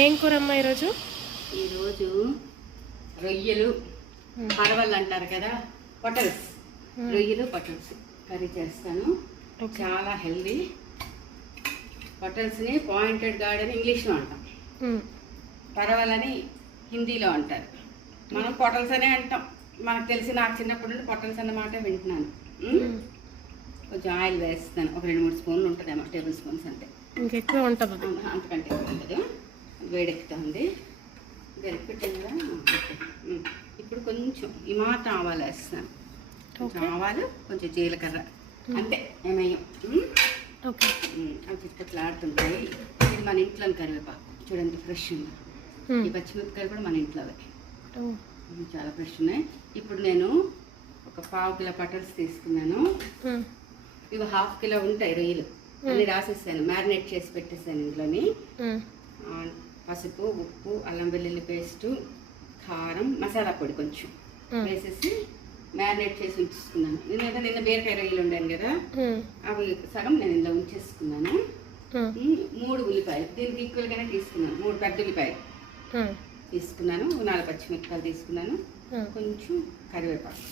ఏం కూరమ్మా ఈరోజు? ఈరోజు రొయ్యలు పరవళ్ళు అంటారు కదా, పొటల్స్, రొయ్యలు పొటల్స్ కర్రీ చేస్తాను. చాలా హెల్దీ. పొటల్స్ని పాయింటెడ్ గార్డ్ అని ఇంగ్లీష్లో అంటాం, పరవలని హిందీలో అంటారు. మనం పొటల్స్ అనే అంటాం. మనకు తెలిసి నాకు చిన్నప్పటి నుండి పొటల్స్ అన్నమాట వింటున్నాను. కొంచెం ఆయిల్ వేస్తాను, ఒక 2-3 స్పూన్లు ఉంటుందేమో, టేబుల్ స్పూన్స్ అంటే. ఇంకెక్కువ ఉంటుంది, అంతకంటే ఉంటుంది. వేడెక్కుతుంది, పెట్టాను కదా. ఇప్పుడు కొంచెం ఈ మాట ఆవాలు వేస్తాను. కొంచెం ఆవాలు, కొంచెం జీలకర్ర, అంతే, ఏమయ్యం. అవి చిక్కట్లాడుతుంటాయి. ఇది మన ఇంట్లోని కరివేపాకు చూడండి, ఫ్రెష్ ఉంది. ఈ పచ్చిమిరపకాయలు కూడా మన ఇంట్లోవే, చాలా ఫ్రెష్ ఉన్నాయి. ఇప్పుడు నేను ఒక 1/2 కిలో పటల్స్ తీసుకున్నాను. ఇవి 1/2 కిలో ఉంటాయి రొయ్యలు. అన్ని రాసేసాను, మ్యారినేట్ చేసి పెట్టేసాను. ఇంట్లోని పసుపు, ఉప్పు, అల్లం వెల్లుల్లి పేస్టు, కారం, మసాలా పొడి కొంచెం వేసేసి మ్యారినేట్ చేసి ఉంచేసుకున్నాను. నిన్న బీరకాయ రొయ్యలు ఉండాను కదా, అవి సగం నేను ఇందులో ఉంచేసుకున్నాను. 3 ఉల్లిపాయలు, దీనికి ఈక్వల్గానే తీసుకున్నాను. 3 పెద్ద ఉల్లిపాయలు తీసుకున్నాను, 4 పచ్చిమిరపకాయలు తీసుకున్నాను, కొంచెం కరివేపాకు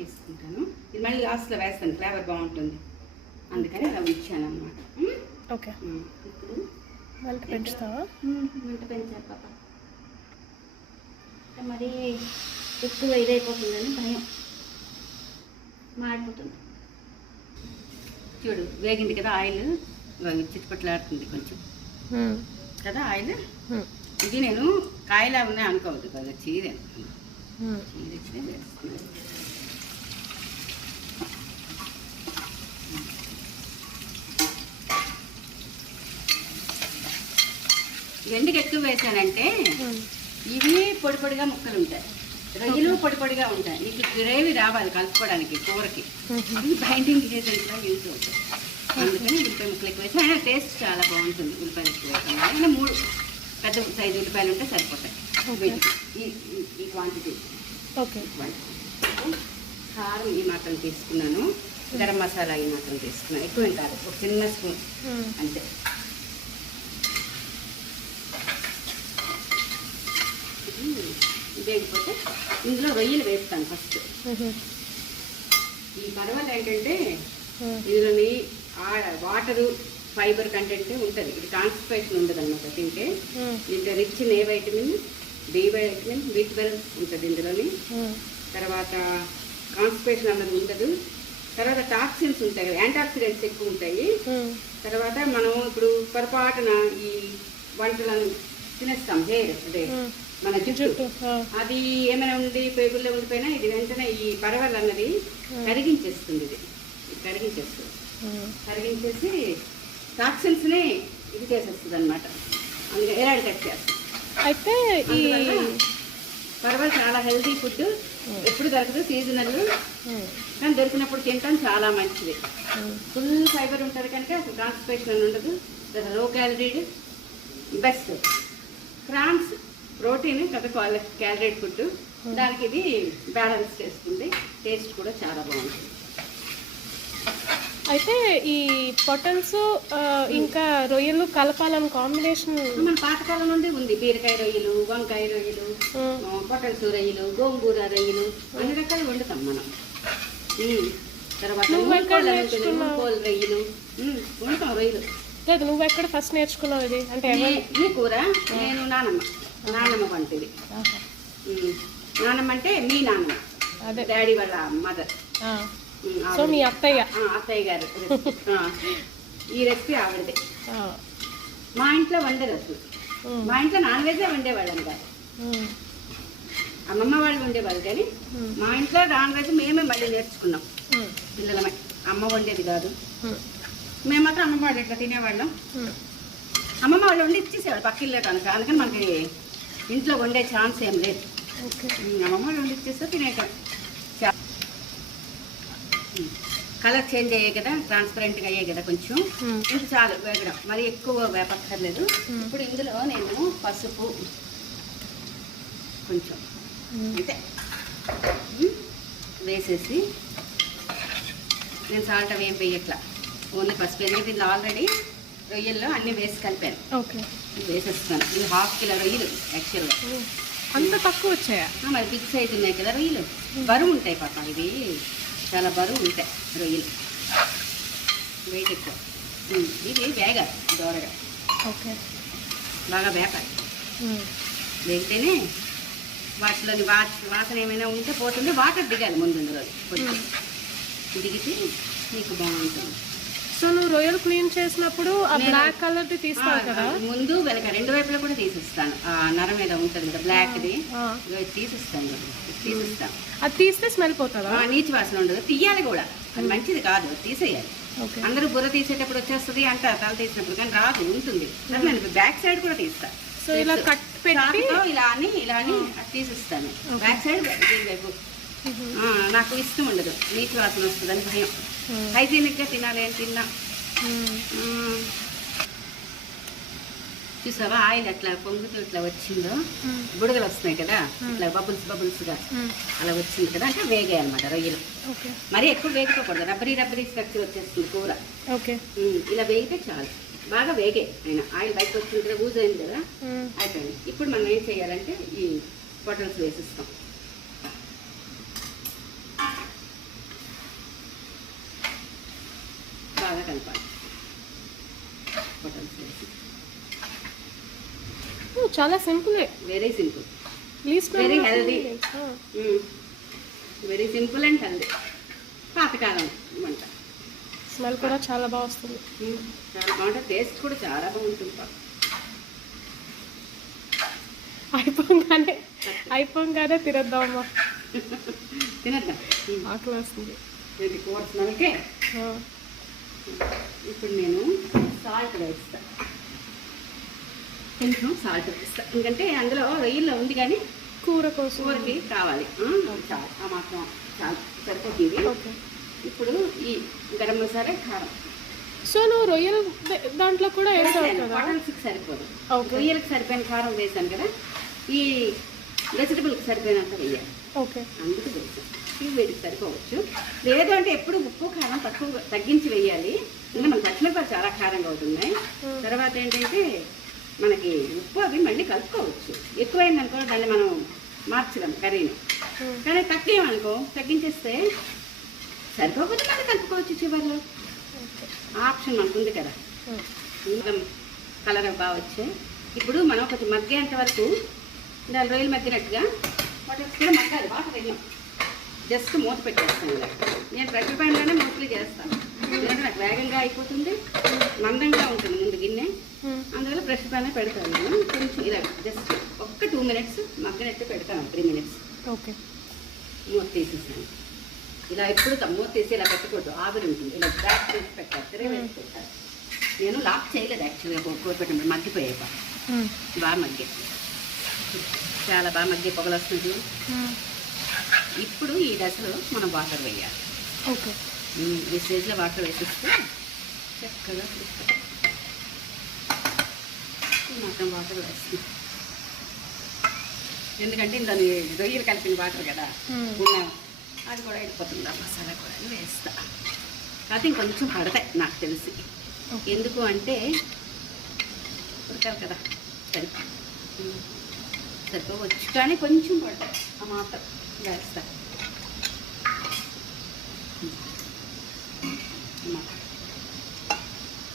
తీసుకుంటాను. ఇది మళ్ళీ లాస్ట్లో వేస్తాను, ఫ్లేవర్ బాగుంటుంది, అందుకని అలా ఉంచాను అనమాట. ఓకే, ఇప్పుడు మంట పెంచుతావా? మంట పెంచారు పాప, మరి ఎక్కువ ఇదైపోతుందని భయం, మాడిపోతుంది. చూడు వేగింది కదా ఆయిల్, చిట్టుపట్లాడుతుంది కొంచెం కదా ఆయిల్. ఇది నేను కాయలా ఉన్నాయి అనుకోవద్దు కదా, చీర చీర వేస్తున్నాను. ఎందుకు ఎక్కువ వేసానంటే ఇవి పొడి పొడిగా ముక్కలు ఉంటాయి, రొయ్యలు పొడి పొడిగా ఉంటాయి. నీకు గ్రేవీ రావాలి కలుపుకోవడానికి, కూరకి బైండింగ్ ఏజెంట్లా యూజ్ అవుతుంది. అందుకని ఉల్లిపాయ ముక్కలు ఎక్కువ వేసి, అయినా టేస్ట్ చాలా బాగుంటుంది. ఉల్లిపాయలు ఎక్కువ వేసాను, అయినా 3 పెద్ద సైజు ఉల్లిపాయలు ఉంటే సరిపోతాయి ఈ క్వాంటిటీ. కారం ఈ మాత్రం తీసుకున్నాను, గరం మసాలా ఈ మాత్రం తీసుకున్నాను, ఎక్కువ కాదు, ఒక చిన్న స్పూన్ అంతే. వేగిపోతే ఇందులో రొయ్యలు వేస్తాను ఫస్ట్. ఈ పరవలు ఏంటంటే ఇందులోని వాటరు, ఫైబర్ కంటెంట్ ఉంటుంది. ఇది కాన్స్టిపేషన్ ఉండదు అన్నమాట తింటే. దీంట్లో rich A vitamin, D vitamin, B12 ఉంటుంది ఇందులోని. తర్వాత కాన్స్టిపేషన్ అన్నది ఉండదు. తర్వాత టాక్సిన్స్ ఉంటాయి కదా, యాంటాక్సిడెంట్స్ ఎక్కువ ఉంటాయి. తర్వాత మనం ఇప్పుడు పొరపాటున ఈ వంటలను తినేస్తాం, హెయిర్ అదే మన జుట్టు, అది ఏమైనా ఉండి పేగుల్లో ఉండిపోయినా ఇది వెంటనే ఈ పరవల్ అన్నది కరిగించేస్తుంది. ఇది కరిగించేసి టాక్సిన్స్ని ఇది చేసేస్తుంది అనమాట. అందుకే ఎలాంటి కట్ చేస్తుంది. అయితే ఈ పరవల్ చాలా హెల్తీ ఫుడ్, ఎప్పుడు దొరకదు, సీజనల్, కానీ దొరికినప్పుడు తింటాం, చాలా మంచిది. ఫుల్ ఫైబర్ ఉంటుంది కనుక కాన్స్టిపేషన్ ఉండదు. లో క్యాలరీడ్, బెస్ట్. ప్రాన్స్ ప్రోటీన్ కదా, క్యాలరీ ఫుడ్, దానికి ఇది బ్యాలెన్స్ చేస్తుంది. టేస్ట్ కూడా చాలా బాగుంటుంది. అయితే ఈ పొటల్స్ ఇంకా రొయ్యలు కలపాలని కాంబినేషన్ మన పాతకాలం నుండి ఉంది. బీరకాయ రొయ్యలు, వంకాయ రొయ్యలు, పొటల్స్ రొయ్యలు, గోంగూర రొయ్యలు, అన్ని రకాలు వండుతాం మనం. తర్వాత రొయ్యలు వండుతాం. రొయ్యలు లేదు, నువ్వు ఎక్కడ ఫస్ట్ నేర్చుకున్నావు ఇది? అంటే ఈ కూర నేను నానమ్మ వంటిది. నానమ్మ అంటే మీ నాన్న, అదే డాడీ వాళ్ళ మదర్. సో మీ అత్తయ్య గారు ఈ రెసిపీ ఆవిడదే. మా ఇంట్లో వండరు అసలు. మా ఇంట్లో నాన్ వెజే వండేవాళ్ళం కాదు, అమ్మమ్మ వాళ్ళు ఉండేవాళ్ళు. కానీ మా ఇంట్లో నాన్ వెజ్ మేమే మళ్ళీ నేర్చుకున్నాం పిల్లలమే. అమ్మ వండేది కాదు, మేము మాత్రం అమ్మమ్మ వాళ్ళు ఇట్లా తినేవాళ్ళం. అమ్మమ్మ వాళ్ళు వండి ఇచ్చేసేవాళ్ళు పక్కిళ్ళే కనుక, అందుకని మనకి ఇంట్లో వండే ఛాన్స్ ఏం లేదు. అమ్మమ్మ వాళ్ళు వండి ఇచ్చేస్తే తినేటాం. కలర్ చేంజ్ అయ్యాయి కదా, ట్రాన్స్పరెంట్గా అయ్యాయి కదా, కొంచెం ఇంత చాలు వేగడం, మరి ఎక్కువ వేపక్కర్లేదు. ఇప్పుడు ఇందులో నేను పసుపు కొంచెం అంటే వేసేసి, నేను సాల్ట్ అవి ఏం వేయట్లా, ఓన్లీ పసుపు. ఎందుకంటే ఇది ఆల్రెడీ రొయ్యల్లో అన్నీ వేసి కలిపాను. ఓకే. వేసేస్తాను. ఇది 1/2 కిలో రొయ్యలు యాక్చువల్గా. అంత తక్కువ వచ్చాయా? మరి బిగ్ సైజ్ ఉన్నాయి కదా రొయ్యలు, బరువు ఉంటాయి పాప. ఇవి చాలా బరువు ఉంటాయి రొయ్యలు, వెయిట్ ఎక్కువ. ఇది వేగాలి దోరగా. ఓకే. బాగా వేపాలి. వేగితేనే వాటిలోని వాసన ఏమైనా ఉంటే పోతుంది. వాటర్ దిగాలి ముందు ఇందులో కొంచెం, దిగితే నీకు బాగుంటుంది. సో నువ్వు రొయ్యలు క్లీన్ చేసినప్పుడు ఆ బ్లాక్ కలర్ది తీస్తావు కదా? ముందు వెనక 2 వైపులా కూడా తీసిస్తాను. ఆ నర మీద ఉంటుంది కదా బ్లాక్ది, తీసిస్తాను. అది తీస్తే స్మెల్ పోతుందా? నీచు వాసన ఉండదు. తీయాలి కూడా, అది మంచిది కాదు, తీసేయాలి. అందరూ బుర్ర తీసేటప్పుడు వచ్చేస్తుంది అంటారు, తల తీసినప్పుడు, కానీ రాదు, ఉంటుంది. నేను బ్యాక్ సైడ్ కూడా తీస్తా. సో ఇలా కట్ పెట్టి ఇలా అని తీసిస్తాను. బ్యాక్ సైడ్ వైపు నాకు ఇష్టం ఉండదు, నీటి వాసన వస్తుంది అని భయం. హైజీనిక్గా తినాలి అని తిన్నా. చూసావా ఆయిల్ అట్లా పొంగుతూ ఇట్లా వచ్చిందో, బుడగలు వస్తున్నాయి కదా ఇట్లా బబుల్స్గా అలా వచ్చింది కదా, అంటే వేగాయి అనమాట రొయ్యలు. మరీ ఎక్కువ వేగిపోకూడదు, రబ్బరీ స్ట్రక్చర్ వచ్చేస్తుంది కూర. ఇలా వేగితే చాలు. బాగా వేగాయి. అయినా ఆయిల్ బయటకు వచ్చింది కదా, ఊజ్ అయింది కదా, అయిపోయింది. ఇప్పుడు మనం ఏం చేయాలంటే ఈ పొటల్స్ వేసిస్తాం. బాగా కలపాలి పొటల్స్ వేసి. చాలా simple, very simple, very healthy, very simple and healthy. పాతకాలం వంట. స్మెల్ కూడా చాలా బాగా వస్తుంది. చాలా బాగుంటుంది, టేస్ట్ కూడా చాలా బాగుంటుంది. అయిపోగానే తినేద్దామమ్మా. తినేద్దాం, ఆకలి వస్తుంది. కూర స్మెల్కే. ఇప్పుడు నేను సాల్ట్ వేస్తా, కొంచెం సాల్ట్ వేస్తా, ఎందుకంటే అందులో రొయ్యల్లో ఉంది కానీ కూరకి కావాలి. చాలు, ఆ మాత్రం చాలు, సరిపోతుంది. ఇప్పుడు ఈ గరం మసాలా, కారం. సో నువ్వు రొయ్యలు దాంట్లో కూడా వేసావు కదా? పొటల్స్కి సరిపోదు, రొయ్యలకు సరిపోయిన కారం వేసాను కదా, ఈ వెజిటబుల్కి సరిపోయినంత వేయాలి. ఓకే, అందుకు వేసాను. ఇవి వీటికి సరిపోవచ్చు. లేదు అంటే ఎప్పుడు ఉప్పు కారం తగ్గించి వేయాలి, ఇంకా మన పచ్చిమిరపకాయలు చాలా కారంగా అవుతున్నాయి. తర్వాత ఏంటంటే మనకి ఉప్పు అవి మళ్ళీ కలుపుకోవచ్చు. ఎక్కువైందనుకో దాన్ని మనం మార్చలేం కర్రీని, కానీ తక్కువేమనుకో తగ్గించేస్తే సరిపోకపోతే మళ్ళీ కలుపుకోవచ్చు చివరిలో. ఆప్షన్ మనకు ఉంది కదా. కలర్ బాగా వచ్చాయి. ఇప్పుడు మనం కొంచెం మగ్గేంత వరకు దాని రొయ్యలు మగ్గినట్టుగా వాటర్ కూడా మగ్గాలి. వాటర్ వేయం, జస్ట్ మూత పెట్టేస్తాను. ఇలా నేను ప్రతి పైనలోనే మోస్ట్లీ చేస్తాను, ఎందుకంటే నాకు వేగంగా అయిపోతుంది, మందంగా ఉంటుంది ముందు గిన్నె, అందువల్ల ప్రెషర్ పైన పెడతాను. నేను కొంచెం ఇలా జస్ట్ ఒక్క 2 మినిట్స్ మగ్గినట్టు పెడతాను, 3 మినిట్స్. ఓకే, మూత తీసేసాను. ఇలా ఎప్పుడు మూత తీసి ఇలా పెట్టకూడదు, ఆవిరి ఉంటుంది. ఇలా బ్యాక్ చేసి పెట్టాలి, తిరగవేసి పెట్టాలి. నేను లాక్ చేయలేదు యాక్చువల్గా, కూర పెట్టినప్పుడు మగ్గిపోయాయి. బాగా మగ్గే, చాలా బాగా మగ్గే, పొగలు వస్తుంది. ఇప్పుడు ఈ దశలో మనం వాటర్ వేయాలి. ఓకే, ఈ స్టేజ్లో వాటర్ వేసిస్తే చక్కగా మొత్తం వాటర్ వేస్తుంది. ఎందుకంటే ఇందులో రొయ్యలు కలిపిన వాటర్ కదా, అది కూడా వెళ్ళిపోతుంది. ఆ మసాలా కూడా వేస్తా. కాకపోతే ఇంకొంచెం పడతాయి నాకు తెలిసి, ఎందుకు అంటే ఉడకాలి కదా, సరిపోవచ్చు, కానీ కొంచెం పడతాయి, ఆ మాత్రం వేస్తా.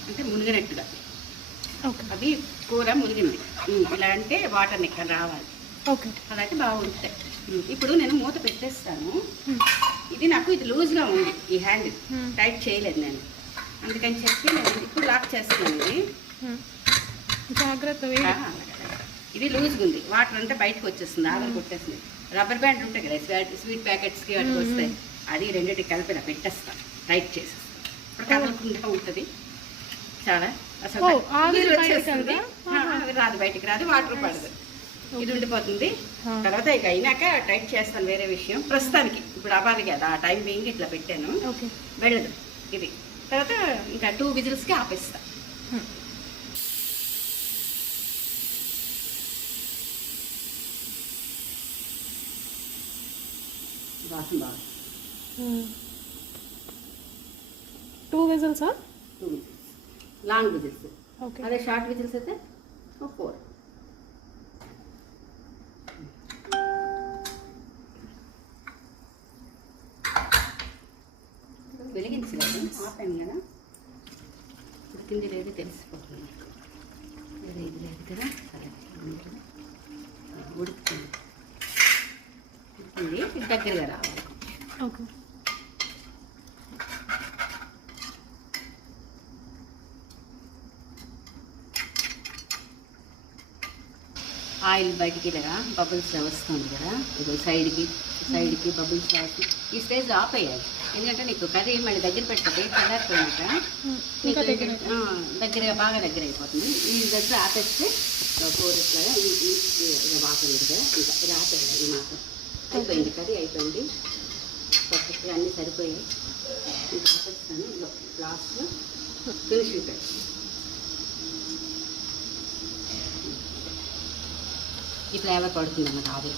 అంటే మునిగినట్టుగా, అవి కూర మునిగింది. ఇలా అంటే వాటర్ ఇక్కడ రావాలి. ఓకే, అలా అయితే బాగా ఉడుకుతాయి. ఇప్పుడు నేను మూత పెట్టేస్తాను. ఇది నాకు ఇది లూజ్గా ఉంది, ఈ హ్యాండ్ టైట్ చేయలేదు నేను, అందుకని చెప్పి నేను ఇప్పుడు లాక్ చేస్తున్నాను. ఇది జాగ్రత్త, ఇది లూజ్గా ఉంది, వాటర్ అంతా బయటకు వచ్చేస్తుంది, ఆవిరి కొట్టేస్తుంది. రబ్బర్ బ్యాండ్ ఉంటాయి కదా స్వీట్ ప్యాకెట్స్కి వాటికి వస్తాయి, అది రెండింటికి కలిపి పెట్టేస్తాను, టైట్ చేసేస్తాను. ఇప్పుడు కదలకుండా ఉంటుంది. చాలా అసలు వచ్చేస్తుంది, రాదు, బయటికి రాదు, వాటర్ పడదు, ఇది ఉండిపోతుంది. తర్వాత ఇక అయినాక టైట్ చేస్తాను, వేరే విషయం. ప్రస్తుతానికి ఇప్పుడు అవ్వాలి కదా, ఆ టైం బీయింగ్ ఇట్లా పెట్టాను, వెళ్ళదు ఇది. తర్వాత ఇంకా 2 విజిల్స్కి ఆపేస్తా. వాసన బాగా 2 విజిల్సా? 2 విజిల్స్, లాంగ్ విజిల్స్. ఓకే అదే షార్ట్ విజిల్స్ అయితే 4. వెలిగించలేదు, ఆపాను కదా, ఉడికింది లేదు తెలిసిపోతుంది. ఇది లేదు కదా, సరే ఉడుకుతుంది. ఉడికింది, దగ్గరగా రావాలి. ఓకే ఆయిల్ బయటికి ఇలా బబుల్స్ వస్తుంది కదా, ఇది సైడ్కి బబుల్స్ రాసి ఈ స్టేజ్ ఆపేయాలి. ఎందుకంటే నీకు కర్రీ మళ్ళీ దగ్గర పెట్టకపోయి చల్లారిపోయినాక నీకు దగ్గరగా బాగా దగ్గర అయిపోతుంది. ఈ దగ్గర ఆపేస్తే కూరట్లాగా వాటర్ ఉంది కదా, ఇంకా ఇది ఆపేయాలి. ఈ మాత్రం అయిపోయింది, కర్రీ అయిపోయింది, పర్ఫెక్ట్గా అన్నీ సరిపోయాయి. ఇంకా ఆపేస్తాను. లాస్ట్లో ఫినిషింగ్ పెట్టి ఈ ఫ్లేవర్ పడుతుంది అన్నమాట ఆవిరి.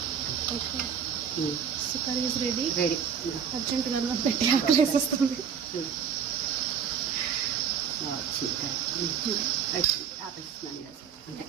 Okay so curry is ready. Ready. అర్జెంటుగా అన్నం పెట్టి ఆకలి వేసేస్తుంది. ఆపేస్తున్నాను అంటే